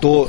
2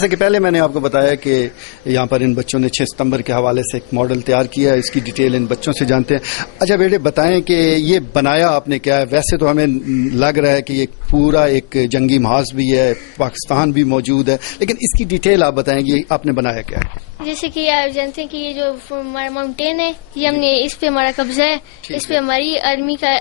جیسا کہ پہلے میں نے آپ کو بتایا کہ یہاں پر ان بچوں نے 6 ستمبر کے حوالے سے ایک ماڈل تیار کیا ہے، اس کی ڈیٹیل ان بچوں سے جانتے ہیں. اچھا بیٹے بتائیں کہ یہ بنایا آپ نے کیا ہے؟ ویسے تو ہمیں لگ رہا ہے کہ یہ پورا ایک جنگی محاذ بھی ہے، پاکستان بھی موجود ہے، لیکن اس کی ڈیٹیل آپ بتائیں گے آپ نے بنایا کیا ہے؟ جیسے کہ آپ جانتے ہیں کہ یہ جو ہمارا ماؤنٹین ہے یہ ہم نے اس پہ ہمارا قبضہ ہے، اس پہ ہماری آرمی کا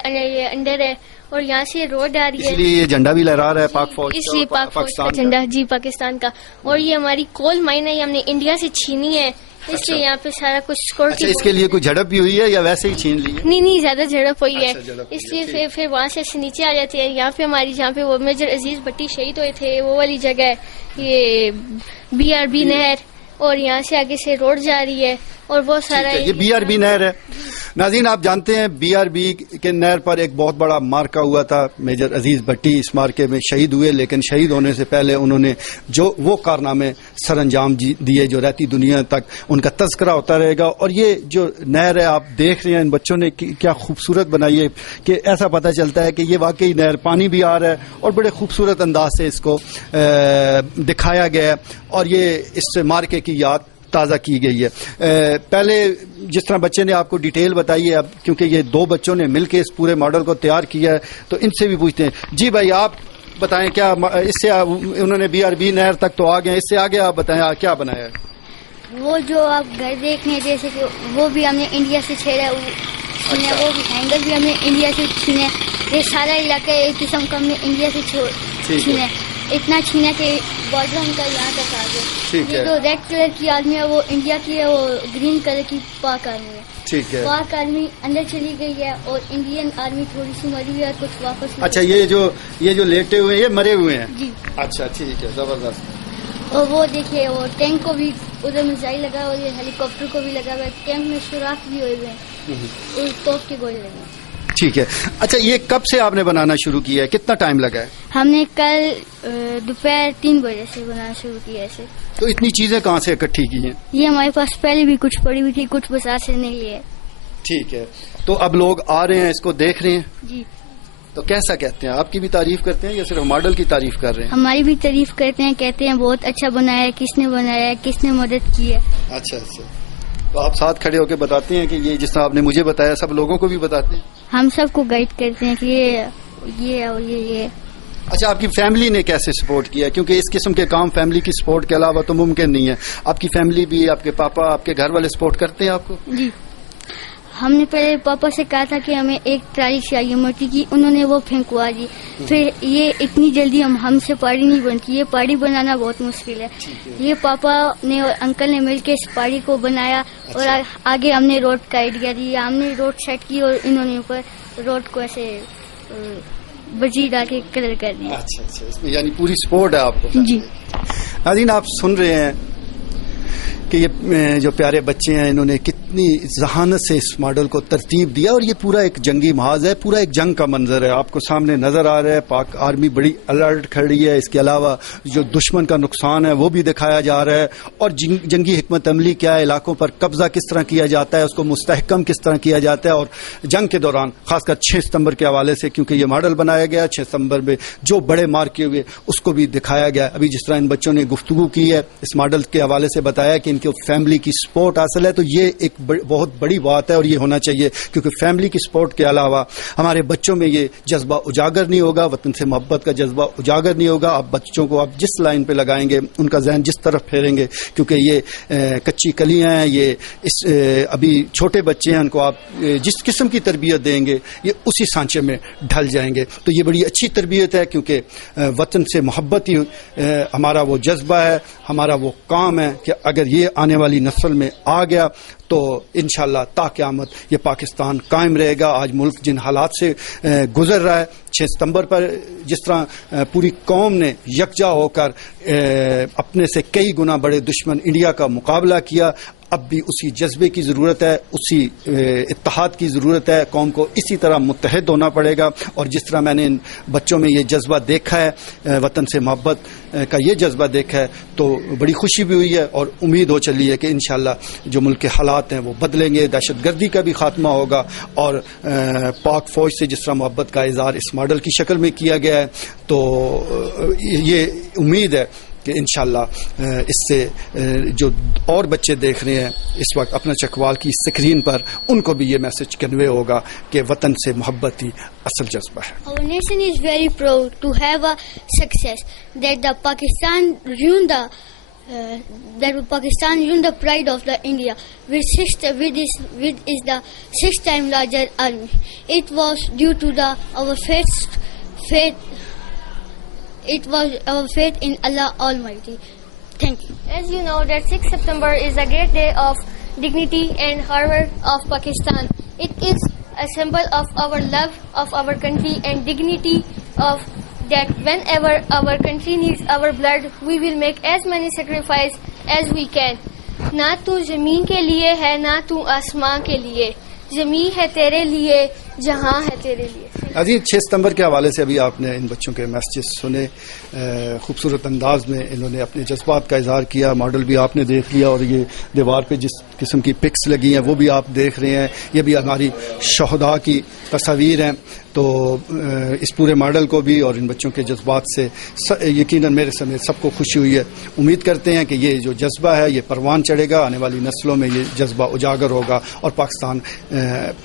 انڈر ہے اور یہاں سے روڈ آ رہی ہے، اس لیے یہ جھنڈا بھی لہرا رہا ہے پاک فوج، اس لیے پاک فوج کا جھنڈا، جی پاکستان کا. اور یہ ہماری کول مائن ہے، یہ ہم نے انڈیا سے چھینی ہے، اس لیے یہاں پہ سارا کچھ سیکورٹی. اچھا اس کے لیے کوئی جھڑپ بھی ہوئی ہے یا ویسے ہی چھین لی ہے؟ نہیں زیادہ جھڑپ ہوئی ہے، اچھا، جھڑپ اس لیے پھر وہاں سے نیچے آ جاتے ہیں. یہاں پہ ہماری جہاں پہ وہ میجر عزیز بھٹی شہید ہوئے تھے وہ والی جگہ ہے، یہ BRB نہر، اور یہاں سے آگے سے روڈ جا رہی ہے اور بہت سارا. یہ BRB نہر ہے. ناظرین آپ جانتے ہیں BRB کے نہر پر ایک بہت بڑا مارکا ہوا تھا، میجر عزیز بھٹی اس مارکے میں شہید ہوئے، لیکن شہید ہونے سے پہلے انہوں نے جو وہ کارنامے سر انجام دیے جو رہتی دنیا تک ان کا تذکرہ ہوتا رہے گا. اور یہ جو نہر ہے آپ دیکھ رہے ہیں ان بچوں نے کیا خوبصورت بنائی ہے کہ ایسا پتہ چلتا ہے کہ یہ واقعی نہر پانی بھی آ رہا ہے اور بڑے خوبصورت انداز سے اس کو دکھایا گیا ہے اور یہ اس مارکے کی یاد تازہ کی گئی ہے. پہلے جس طرح بچے نے آپ کو ڈیٹیل بتائی ہے، اب کیونکہ یہ 2 بچوں نے مل کے اس پورے ماڈل کو تیار کیا ہے تو ان سے بھی پوچھتے ہیں. جی بھائی آپ بتائیں کیا اس سے انہوں نے BRB نہر تک تو آ گئے، اس سے آگے آپ بتائیں کیا بنایا ہے؟ وہ جو آپ گھر دیکھ رہے ہیں جیسے کہ وہ بھی ہم نے انڈیا سے چھیڑا، وہ بھی ہینگل بھی ہم نے انڈیا سے چھینے. یہ سارا علاقہ ایک قسم کا ہم نے انڈیا سے چھینے، اتنا چھینا کہ بارڈر ان کا یہاں تک آ گیا. یہ جو ریڈ کلر کی آرمی ہے وہ انڈیا کی ہے، وہ گرین کلر کی پاک آرمی ہے. ٹھیک ہے، پاک آرمی اندر چلی گئی ہے اور انڈین آرمی تھوڑی سی مری ہوئی ہے، کچھ واپس. اچھا یہ جو لیٹے ہوئے ہیں یہ مرے ہوئے ہیں؟ جی. اچھا ٹھیک ہے، زبردست. اور وہ دیکھیے وہ ٹینک کو بھی ادھر میزائل لگا اور یہ ہیلی کاپٹر کو بھی لگا ہوا ہے، ٹینک میں سوراخ بھی ہوئے ہوئے ہیں اور توپ کے گولے لگے ہیں. ٹھیک ہے. اچھا یہ کب سے آپ نے بنانا شروع کیا ہے؟ کتنا ٹائم لگا ہے؟ ہم نے کل دوپہر 3 بجے سے بنانا شروع کیا ہے. تو اتنی چیزیں کہاں سے اکٹھی کی ہیں؟ یہ ہمارے پاس پہلے بھی کچھ پڑی ہوئی تھی، کچھ بازار سے نہیں لیے. ٹھیک ہے. تو اب لوگ آ رہے ہیں اس کو دیکھ رہے ہیں جی. تو کیسا کہتے ہیں؟ آپ کی بھی تعریف کرتے ہیں یا صرف ماڈل کی تعریف کر رہے ہیں؟ ہماری بھی تعریف کرتے ہیں، کہتے ہیں بہت اچھا بنایا ہے، کس نے بنایا ہے، کس نے مدد کی ہے. اچھا. تو آپ ساتھ کھڑے ہو کے بتاتے ہیں کہ یہ جس طرح آپ نے مجھے بتایا سب لوگوں کو بھی بتاتے ہیں؟ ہم سب کو گائیڈ کرتے ہیں کہ یہ اور یہ. اچھا آپ کی فیملی نے کیسے سپورٹ کیا؟ کیونکہ اس قسم کے کام فیملی کی سپورٹ کے علاوہ تو ممکن نہیں ہے. آپ کی فیملی بھی، آپ کے پاپا، آپ کے گھر والے سپورٹ کرتے ہیں آپ کو؟ جی. ہم نے پہلے پاپا سے کہا تھا کہ ہمیں ایک ٹرالی چاہیے مٹی کی، انہوں نے وہ پھینکوا دی. پھر یہ اتنی جلدی ہم سے پہاڑی نہیں بنتی، یہ پہاڑی بنانا بہت مشکل ہے. یہ پاپا نے اور انکل نے مل کے اس پہاڑی کو بنایا اور آگے ہم نے روڈ کا آئیڈیا دیا، ہم نے روڈ سیٹ کی اور انہوں نے اوپر روڈ کو ایسے بجی ڈال کے کلر کر دیا. اچھا اس میں یعنی پوری سپورٹ ہے آپ کو؟ جی. ناظرین آپ سن رہے ہیں کہ یہ جو پیارے بچے ہیں انہوں نے کتنی ذہانت سے اس ماڈل کو ترتیب دیا اور یہ پورا ایک جنگی محاذ ہے، پورا ایک جنگ کا منظر ہے آپ کو سامنے نظر آ رہا ہے. پاک آرمی بڑی الرٹ کھڑی ہے، اس کے علاوہ جو دشمن کا نقصان ہے وہ بھی دکھایا جا رہا ہے اور جنگی حکمت عملی کیا ہے، علاقوں پر قبضہ کس طرح کیا جاتا ہے، اس کو مستحکم کس طرح کیا جاتا ہے. اور جنگ کے دوران خاص کر 6 ستمبر کے حوالے سے کیونکہ یہ ماڈل بنایا گیا 6 ستمبر میں جو بڑے مارکے ہوئے اس کو بھی دکھایا گیا. ابھی جس طرح ان بچوں نے گفتگو کی ہے اس ماڈل کے حوالے سے بتایا کہ ان کے فیملی کی سپورٹ حاصل ہے، تو یہ ایک بہت بڑی بات ہے اور یہ ہونا چاہیے کیونکہ فیملی کی سپورٹ کے علاوہ ہمارے بچوں میں یہ جذبہ اجاگر نہیں ہوگا، وطن سے محبت کا جذبہ اجاگر نہیں ہوگا. آپ بچوں کو آپ جس لائن پہ لگائیں گے ان کا ذہن جس طرف پھیریں گے کیونکہ یہ کچی کلیاں ہیں، یہ ابھی چھوٹے بچے ہیں، ان کو آپ جس قسم کی تربیت دیں گے یہ اسی سانچے میں ڈھل جائیں گے. تو یہ بڑی اچھی تربیت ہے کیونکہ وطن سے محبت ہی ہمارا وہ جذبہ ہے، ہمارا وہ کام ہے کہ اگر یہ آنے والی نسل میں آ گیا تو انشاءاللہ تا قیامت یہ پاکستان قائم رہے گا. آج ملک جن حالات سے گزر رہا ہے 6 ستمبر پر جس طرح پوری قوم نے یکجا ہو کر اپنے سے کئی گنا بڑے دشمن انڈیا کا مقابلہ کیا، اب بھی اسی جذبے کی ضرورت ہے، اسی اتحاد کی ضرورت ہے. قوم کو اسی طرح متحد ہونا پڑے گا اور جس طرح میں نے ان بچوں میں یہ جذبہ دیکھا ہے، وطن سے محبت کا یہ جذبہ دیکھا ہے تو بڑی خوشی بھی ہوئی ہے اور امید ہو چلی ہے کہ انشاءاللہ جو ملک کے حالات ہیں وہ بدلیں گے، دہشت گردی کا بھی خاتمہ ہوگا اور پاک فوج سے جس طرح محبت کا اظہار اس ماڈل کی شکل میں کیا گیا ہے تو یہ امید ہے کہ انشاءاللہ اس سے جو اور بچے دیکھ رہے ہیں اس وقت اپنا چکوال کی اسکرین پر، ان کو بھی یہ میسج کنوے ہوگا کہ وطن سے محبت ہی اصل جذبہ ہے. Our nation is very proud to have a success that the Pakistan ruined the pride of the India with is the 6 times larger army. It was due to our faith. It was our faith in Allah Almighty. Thank you. As you know that 6 September is a great day of dignity and hard work of Pakistan. It is a symbol of our love of our country and dignity of that whenever our country needs our blood, we will make as many sacrifices as we can. نہ تو زمین کے لیے ہے نہ تو آسمان کے لیے، زمین ہے تیرے لیے، جہاں ہے تیرے لیے. عزیز 6 ستمبر کے حوالے سے ابھی آپ نے ان بچوں کے میسیجز سنے، خوبصورت انداز میں انہوں نے اپنے جذبات کا اظہار کیا. ماڈل بھی آپ نے دیکھ لیا اور یہ دیوار پہ جس قسم کی پکس لگی ہیں وہ بھی آپ دیکھ رہے ہیں. یہ بھی ہماری شہداء کی تصاویر ہیں. تو اس پورے ماڈل کو بھی اور ان بچوں کے جذبات سے یقیناً میرے سمیت سب کو خوشی ہوئی ہے. امید کرتے ہیں کہ یہ جو جذبہ ہے یہ پروان چڑھے گا، آنے والی نسلوں میں یہ جذبہ اجاگر ہوگا اور پاکستان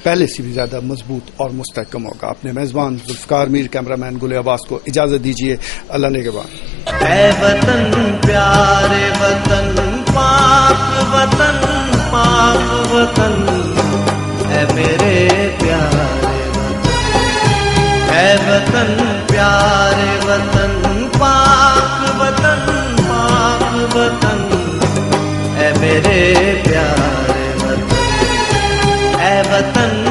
پہلے سے بھی زیادہ مضبوط اور مستحکم ہوگا. اپنے میزبان ذوالفقار میر، کیمرہ مین گل عباس کو اجازت دیجیے. اللہ نے کے بعد. اے وطن پیارے وطن پاک وطن پاک وطن، اے میرے پیارے اے وطن پیارے وطن پاک وطن پاک وطن، اے میرے پیارے وطن اے وطن